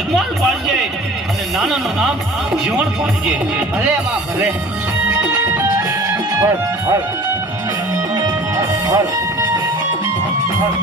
જમાલ પાડજે અને નાનાનું નામ જીવણ પાડજે. ભલે માં ભલે. હલ હલ હલ હલ.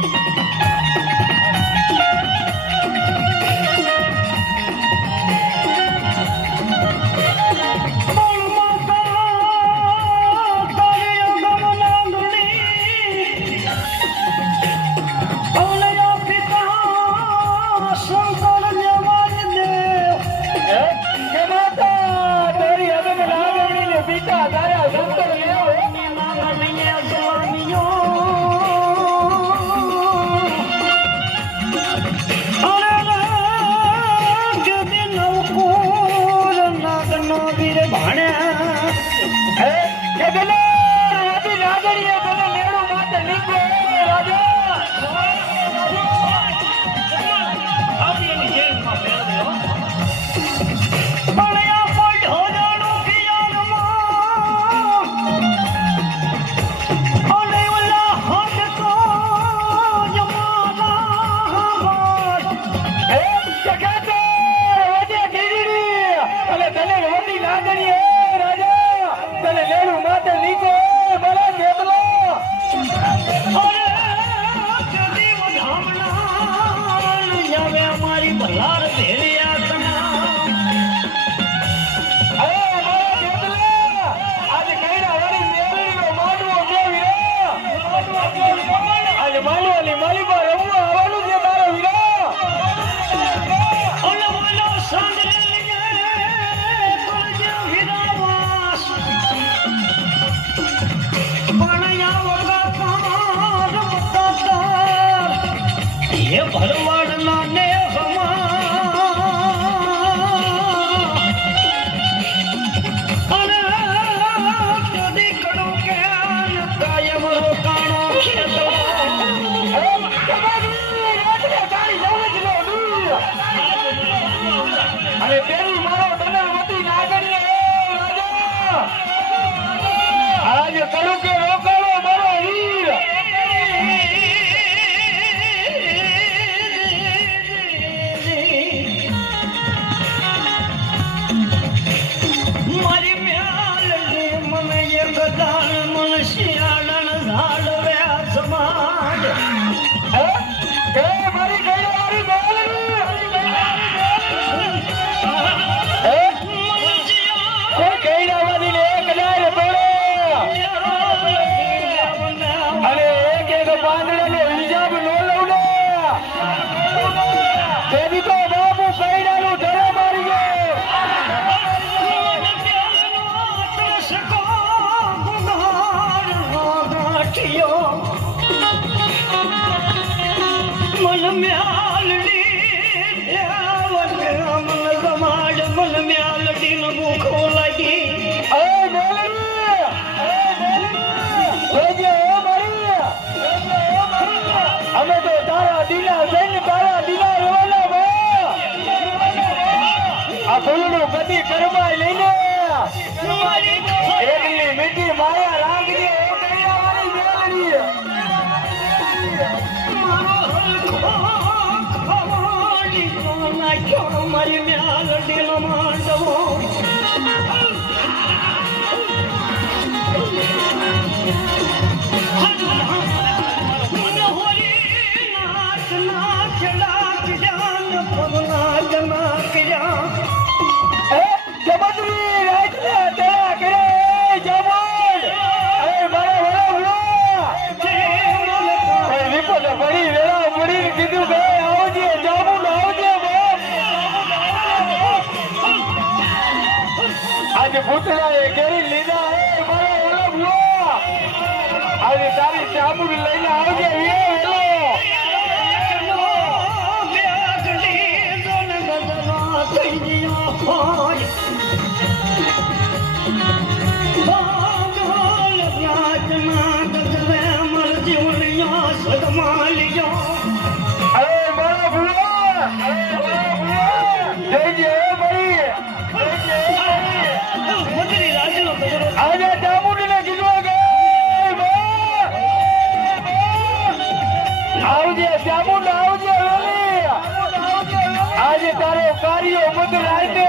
આવજે આજે તારો કાર્ય બધું રાતે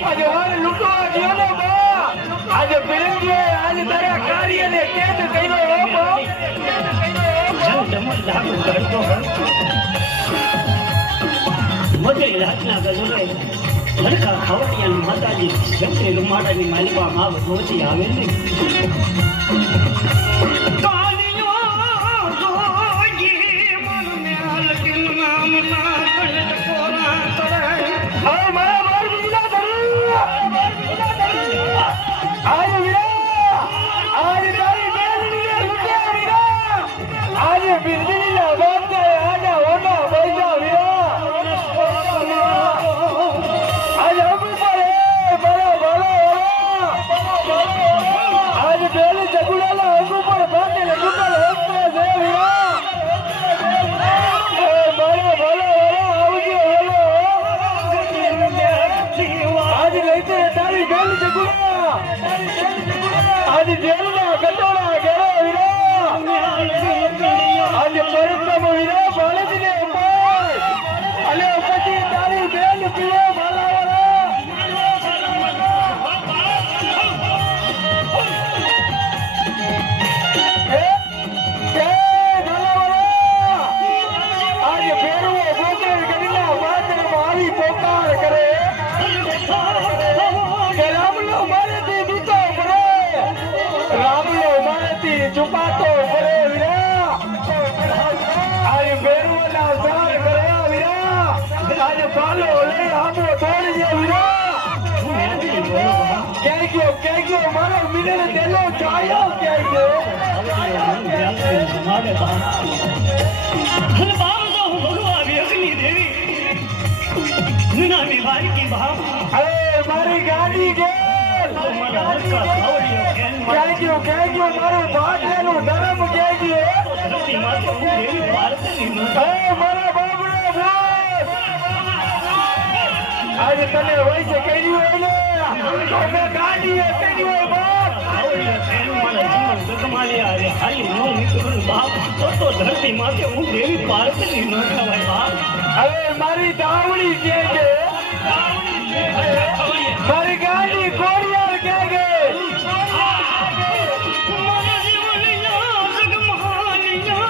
આજે વાળ લૂંટવા ગયો ને બા આજે ફિરંગીએ આજે તારા કાર્યને કેદ કર્યો હો બા જમ લાગુ કરતો મોટી રાતના ગજરે હરખા ખાવડિયાની માતાજી જંત્રી રૂમાડાની માલિકામાં આ બધોથી આવે ને આજે જેલના ગટોડા ઘરે વીરા આજે પરતમ વીરા બાળકને પાય અને પછી તારી બેન પીવો માલાવાળા આજે ફેરવો બોકર ગરીના બાદરમાં આવી પોકાર કરે કે રામલો મારેથી બીતો પડે રામલો મારેથી છુપાતો પડે વીરા આજે બેરવના સાર કરે વીરા આજે પાલો લઈ આમો તોડી દે વીરા ક્યાં ગયો મારો મિનલ દેલો ચાયો ક્યાં ગયો મારે બાપ તો હું ભગવા વ્યક્તિની દેવી નામી બાળકી બાપ અરે મારી ગાડી ગેલ મારા હરખા ખાવડિયો કેન ક્યાં ગયો મારો ભાગલેનો ધર્મ ક્યાં ગયો ધરતી માતા હું દેવી ભારતની અરે મારા બાબુનો ભૂત આજે તને વૈસે કર્યું હોય ને તો મેં ગાડીએ કર્યું હોય બાપ ખાવડિયો કેન મારા જીવન ગગમાલી આવે ખાલી નો નીકળું બાપ તો ધરતી માતે હું દેવી ભારતની ન કહેવાય બાપ અરે મારી દાવડી કે મારી ગાડી કોરિયાર કે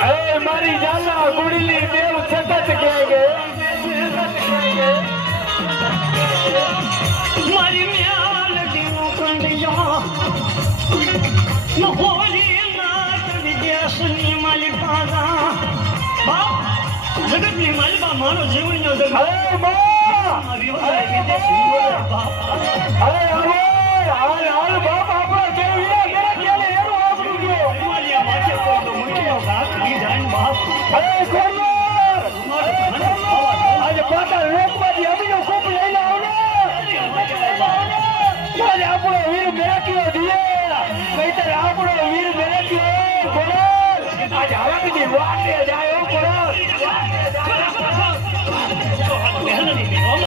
અરે મારી જાના ગુડીલી દેવ સતત કે મારી મ્યાલ દીવો કંડિયા હોલી નાથ વિદ્યાસની માલી પાદા બાપ જગતની માલિકા મારો જીવનનો જગત અરે બા વ્યવસાય વિદેશી બાપ અરે હાલ બાપ આપણો દેવીના ઘરે ક્યારે એનું આપણું ગયો માલિયા માથે કોઈ તો મુઠીનો ઘાત દી જાય બાપ અરે કોરિયાર આજે પાટા લોકમાંથી અમીનો કૂપ લઈને આવને આજે આપણો વીર મેરાક્યો દિયે કઈતર આપણો વીર મેરાક્યો કોરલ આજે હરકની વાટે જાય કોરલ